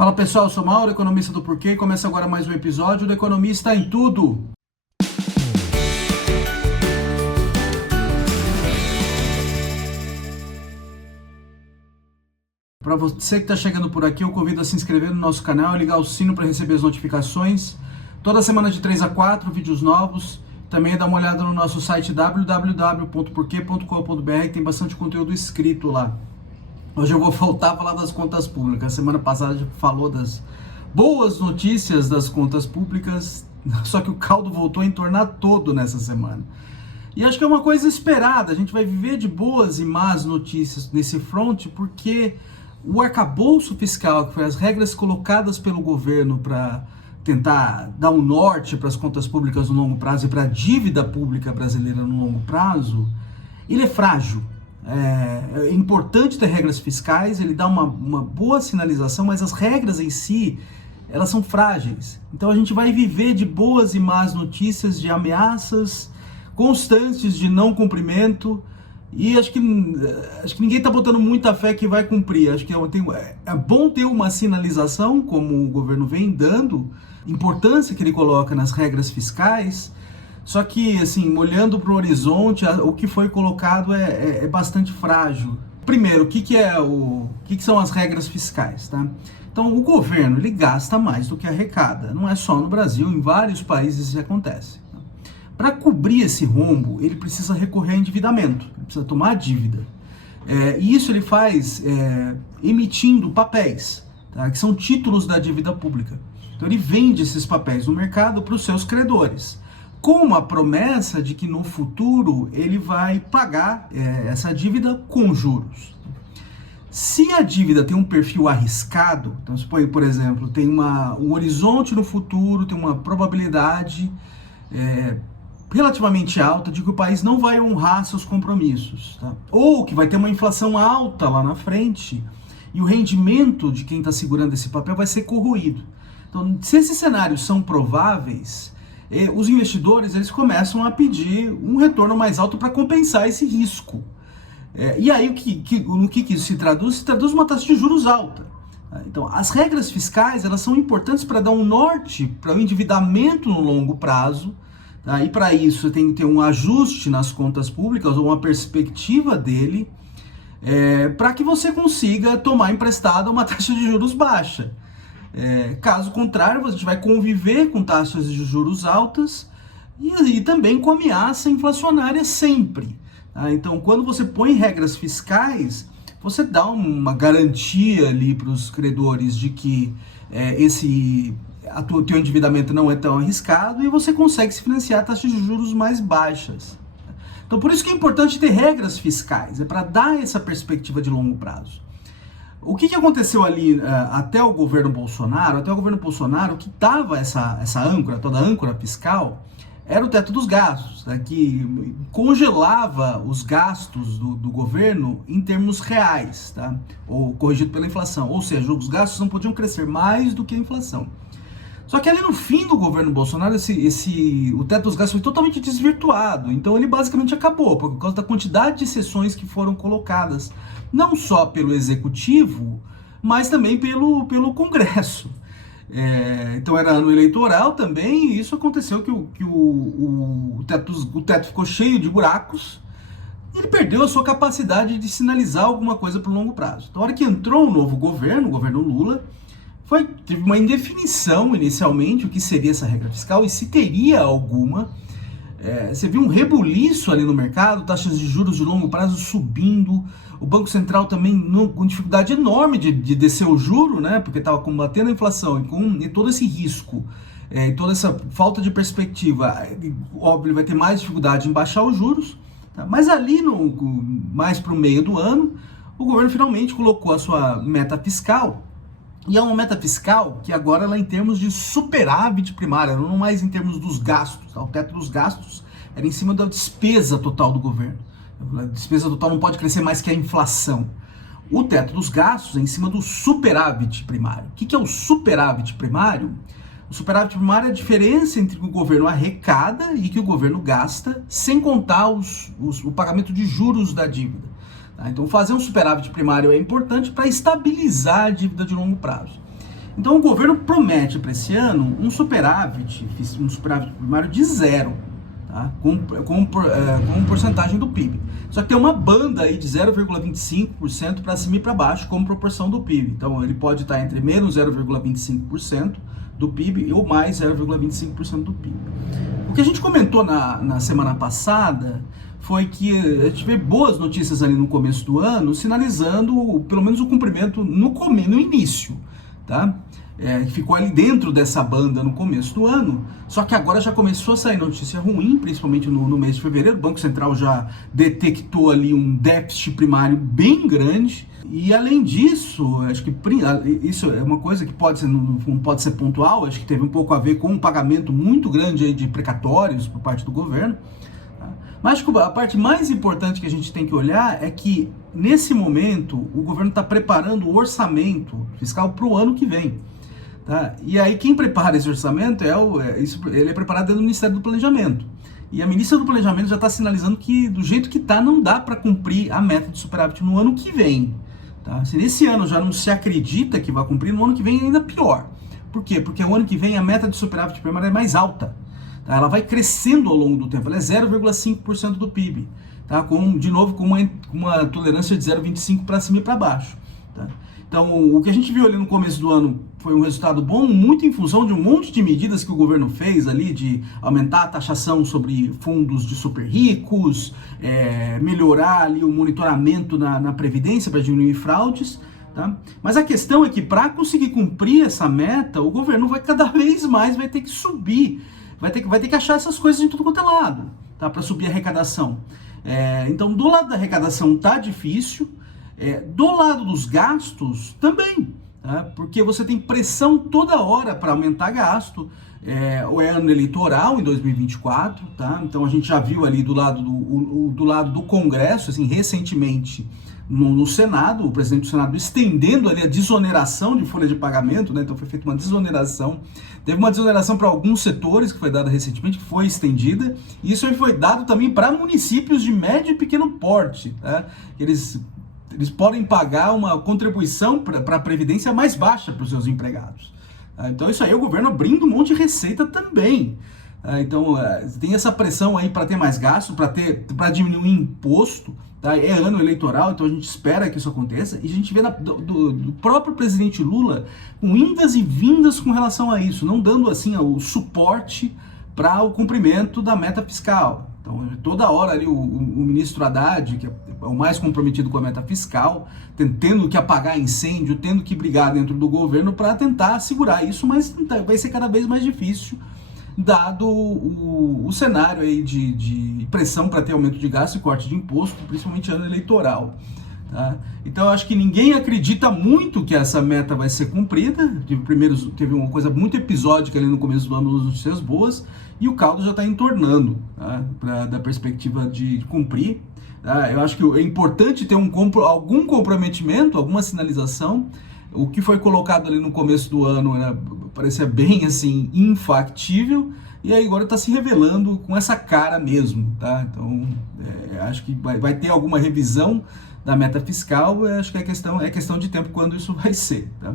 Fala pessoal, eu sou Mauro, economista do Porquê, e começa agora mais um episódio do Economista em Tudo. Para você que está chegando por aqui, eu convido a se inscrever no nosso canal e ligar o sino para receber as notificações. Toda semana de 3 a 4, vídeos novos. Também dá uma olhada no nosso site www.porquê.com.br, tem bastante conteúdo escrito lá. Hoje eu vou voltar a falar das contas públicas. Semana passada a gente falou das boas notícias das contas públicas, só que o caldo voltou a entornar todo nessa semana. E acho que é uma coisa esperada, a gente vai viver de boas e más notícias nesse front, porque o arcabouço fiscal, que foi as regras colocadas pelo governo para tentar dar um norte para as contas públicas no longo prazo e para a dívida pública brasileira no longo prazo, ele é frágil. É importante ter regras fiscais, ele dá uma boa sinalização, mas as regras em si, elas são frágeis. Então a gente vai viver de boas e más notícias, de ameaças constantes de não cumprimento, e acho que ninguém está botando muita fé que vai cumprir. Acho que é bom ter uma sinalização, como o governo vem dando, importância que ele coloca nas regras fiscais. Só que, assim, olhando para o horizonte, o que foi colocado é bastante frágil. Primeiro, o que são as regras fiscais, tá? Então, o governo, ele gasta mais do que arrecada. Não é só no Brasil, em vários países isso acontece. Para cobrir esse rombo, ele precisa recorrer a endividamento, ele precisa tomar dívida. E isso ele faz emitindo papéis, tá? Que são títulos da dívida pública. Então, ele vende esses papéis no mercado para os seus credores, com a promessa de que no futuro ele vai pagar essa dívida com juros. Se a dívida tem um perfil arriscado, então suponha, por exemplo, tem um horizonte no futuro, tem uma probabilidade relativamente alta de que o país não vai honrar seus compromissos, tá? Ou que vai ter uma inflação alta lá na frente e o rendimento de quem está segurando esse papel vai ser corroído. Então, se esses cenários são prováveis, os investidores eles começam a pedir um retorno mais alto para compensar esse risco. E aí, no que isso se traduz? Se traduz uma taxa de juros alta. Então, as regras fiscais elas são importantes para dar um norte para o endividamento no longo prazo. Tá? E para isso tem que ter um ajuste nas contas públicas ou uma perspectiva dele, para que você consiga tomar emprestado uma taxa de juros baixa. Caso contrário, a gente vai conviver com taxas de juros altas e também com ameaça inflacionária sempre. Tá? Então, quando você põe regras fiscais, você dá uma garantia ali para os credores de que o teu endividamento não é tão arriscado e você consegue se financiar a taxas de juros mais baixas. Então, por isso que é importante ter regras fiscais, para dar essa perspectiva de longo prazo. O que aconteceu ali até o governo Bolsonaro? Até o governo Bolsonaro, o que dava essa âncora, toda a âncora fiscal, era o teto dos gastos, né, que congelava os gastos do governo em termos reais, tá? Ou corrigido pela inflação. Ou seja, os gastos não podiam crescer mais do que a inflação. Só que ali no fim do governo Bolsonaro, o teto dos gastos foi totalmente desvirtuado. Então ele basicamente acabou, por causa da quantidade de sessões que foram colocadas, não só pelo Executivo, mas também pelo Congresso. Então era ano eleitoral também, e isso aconteceu que o teto ficou cheio de buracos, e ele perdeu a sua capacidade de sinalizar alguma coisa para o longo prazo. Então, na hora que entrou o novo governo, o governo Lula, teve uma indefinição inicialmente o que seria essa regra fiscal e se teria alguma. Você viu um rebuliço ali no mercado, taxas de juros de longo prazo subindo, o Banco Central também com dificuldade enorme de descer o juro, né, porque estava combatendo a inflação e todo esse risco, e toda essa falta de perspectiva, óbvio, vai ter mais dificuldade em baixar os juros, tá? Mas ali, mais para o meio do ano, o governo finalmente colocou a sua meta fiscal. E é uma meta fiscal que agora ela é em termos de superávit primário, não mais em termos dos gastos. Tá? O teto dos gastos era em cima da despesa total do governo. A despesa total não pode crescer mais que a inflação. O teto dos gastos é em cima do superávit primário. O que é o superávit primário? O superávit primário é a diferença entre o que o governo arrecada e que o governo gasta, sem contar o pagamento de juros da dívida. Tá? Então, fazer um superávit primário é importante para estabilizar a dívida de longo prazo. Então o governo promete para esse ano um superávit primário de zero, tá? Com porcentagem do PIB. Só que tem uma banda aí de 0,25% para cima e para baixo como proporção do PIB. Então ele pode estar entre menos 0,25% do PIB ou mais 0,25% do PIB. O que a gente comentou na semana passada foi que a gente vê boas notícias ali no começo do ano, sinalizando pelo menos o cumprimento no início, tá? Ficou ali dentro dessa banda no começo do ano, só que agora já começou a sair notícia ruim, principalmente no mês de fevereiro. O Banco Central já detectou ali um déficit primário bem grande, e além disso, acho que isso é uma coisa que não pode ser pontual, acho que teve um pouco a ver com um pagamento muito grande aí de precatórios por parte do governo. Mas acho que a parte mais importante que a gente tem que olhar é que, nesse momento, o governo está preparando o orçamento fiscal para o ano que vem. Tá? E aí quem prepara esse orçamento ele é preparado dentro do Ministério do Planejamento. E a ministra do Planejamento já está sinalizando que, do jeito que está, não dá para cumprir a meta de superávit no ano que vem. Tá? Se nesse ano já não se acredita que vai cumprir, no ano que vem é ainda pior. Por quê? Porque o ano que vem a meta de superávit primário é mais alta. Tá? Ela vai crescendo ao longo do tempo, ela é 0,5% do PIB. Tá? De novo, com uma tolerância de 0,25% para cima e para baixo. Tá? Então, o que a gente viu ali no começo do ano foi um resultado bom, muito em função de um monte de medidas que o governo fez ali, de aumentar a taxação sobre fundos de super ricos, melhorar ali o monitoramento na Previdência para diminuir fraudes. Tá? Mas a questão é que, para conseguir cumprir essa meta, o governo cada vez mais vai ter que subir, vai ter que achar essas coisas em tudo quanto é lado, tá? Para subir a arrecadação. Então, do lado da arrecadação tá difícil, do lado dos gastos também, tá? Porque você tem pressão toda hora para aumentar gasto. É ano eleitoral em 2024, tá? Então a gente já viu ali do lado do Congresso, assim, recentemente no Senado, o presidente do Senado estendendo ali a desoneração de folha de pagamento, né? Então foi feita uma desoneração. Teve uma desoneração para alguns setores que foi dada recentemente, que foi estendida, e isso aí foi dado também para municípios de médio e pequeno porte, tá? Eles podem pagar uma contribuição para a Previdência mais baixa para os seus empregados. Então isso aí é o governo abrindo um monte de receita também. Então tem essa pressão aí para ter mais gasto, para diminuir imposto. Tá? É ano eleitoral, então a gente espera que isso aconteça. E a gente vê do próprio presidente Lula com indas e vindas com relação a isso, não dando assim o suporte para o cumprimento da meta fiscal. Então, toda hora ali o ministro Haddad, que é o mais comprometido com a meta fiscal, tendo que apagar incêndio, tendo que brigar dentro do governo para tentar segurar isso, mas vai ser cada vez mais difícil, dado o cenário aí de pressão para ter aumento de gasto e corte de imposto, principalmente ano eleitoral. Tá? Então eu acho que ninguém acredita muito que essa meta vai ser cumprida. Teve uma coisa muito episódica ali no começo do ano, notícias boas, e o caldo já está entornando, tá? Da perspectiva de cumprir. Tá? Eu acho que é importante ter algum comprometimento, alguma sinalização. O que foi colocado ali no começo do ano, né, parecia bem assim infactível, e aí agora está se revelando com essa cara mesmo. Tá? Então acho que vai ter alguma revisão da meta fiscal. Acho que é questão de tempo quando isso vai ser. Tá?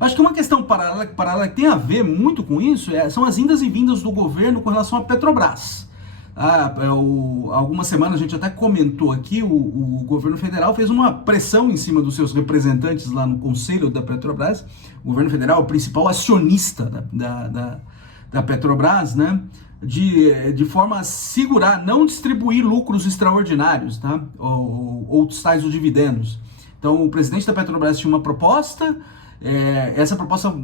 Acho que uma questão paralela que tem a ver muito com isso são as indas e vindas do governo com relação à Petrobras. Algumas semanas a gente até comentou aqui, o governo federal fez uma pressão em cima dos seus representantes lá no Conselho da Petrobras. O governo federal é o principal acionista da Petrobras, né? De forma a segurar, não distribuir lucros extraordinários, tá? Ou tais os dividendos. Então o presidente da Petrobras tinha uma proposta, essa proposta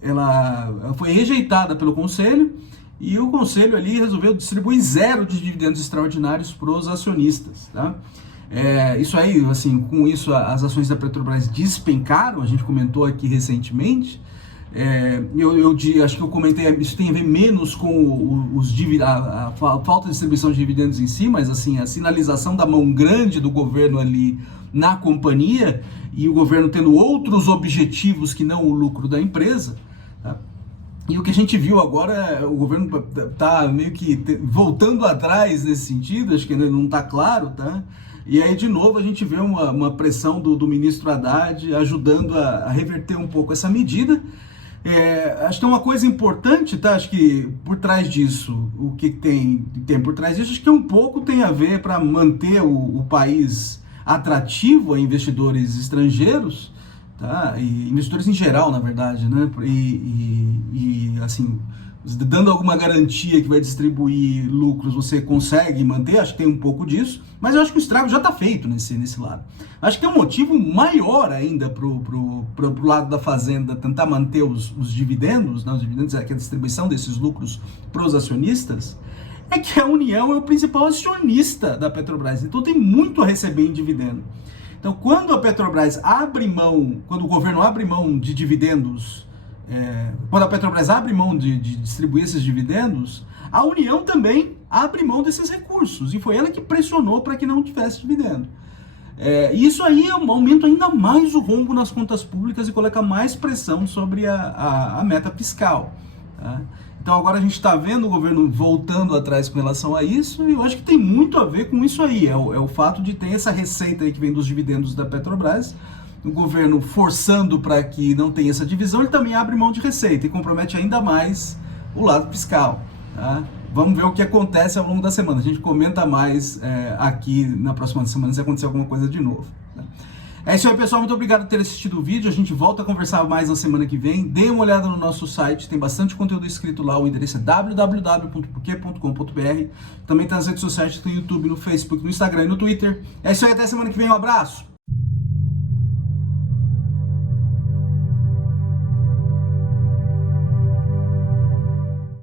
ela foi rejeitada pelo Conselho, e o Conselho ali resolveu distribuir zero de dividendos extraordinários para os acionistas, tá? Isso aí, assim, com isso as ações da Petrobras despencaram, a gente comentou aqui recentemente. Acho que eu comentei, isso tem a ver menos com a falta de distribuição de dividendos em si, mas assim, a sinalização da mão grande do governo ali na companhia, e o governo tendo outros objetivos que não o lucro da empresa, tá? E o que a gente viu agora, o governo está meio que voltando atrás nesse sentido, acho que ainda não está claro, tá? E aí, de novo, a gente vê uma pressão do ministro Haddad ajudando a reverter um pouco essa medida. Acho que tem uma coisa importante, tá? Acho que por trás disso, o que tem por trás disso, acho que um pouco tem a ver para manter o país atrativo a investidores estrangeiros, tá? E investidores em geral, na verdade, né? E assim, dando alguma garantia que vai distribuir lucros, você consegue manter, acho que tem um pouco disso, mas eu acho que o estrago já está feito nesse lado. Acho que tem um motivo maior ainda pro lado da Fazenda tentar manter os dividendos, né, os dividendos, que a distribuição desses lucros para os acionistas, é que a União é o principal acionista da Petrobras, então tem muito a receber em dividendo. Então, quando a Petrobras abre mão, quando o governo abre mão de dividendos, quando a Petrobras abre mão de distribuir esses dividendos, a União também abre mão desses recursos, e foi ela que pressionou para que não tivesse dividendo. Isso aí aumenta ainda mais o rombo nas contas públicas e coloca mais pressão sobre a meta fiscal. Tá? Então agora a gente está vendo o governo voltando atrás com relação a isso, e eu acho que tem muito a ver com isso aí, é o fato de ter essa receita aí que vem dos dividendos da Petrobras, o governo forçando para que não tenha essa divisão, ele também abre mão de receita e compromete ainda mais o lado fiscal. Tá? Vamos ver o que acontece ao longo da semana. A gente comenta mais aqui na próxima semana se acontecer alguma coisa de novo. Tá? É isso aí, pessoal. Muito obrigado por ter assistido o vídeo. A gente volta a conversar mais na semana que vem. Dê uma olhada no nosso site, tem bastante conteúdo escrito lá. O endereço é www.porquê.com.br. Também tem nas redes sociais, tem no YouTube, no Facebook, no Instagram e no Twitter. É isso aí, até semana que vem. Um abraço!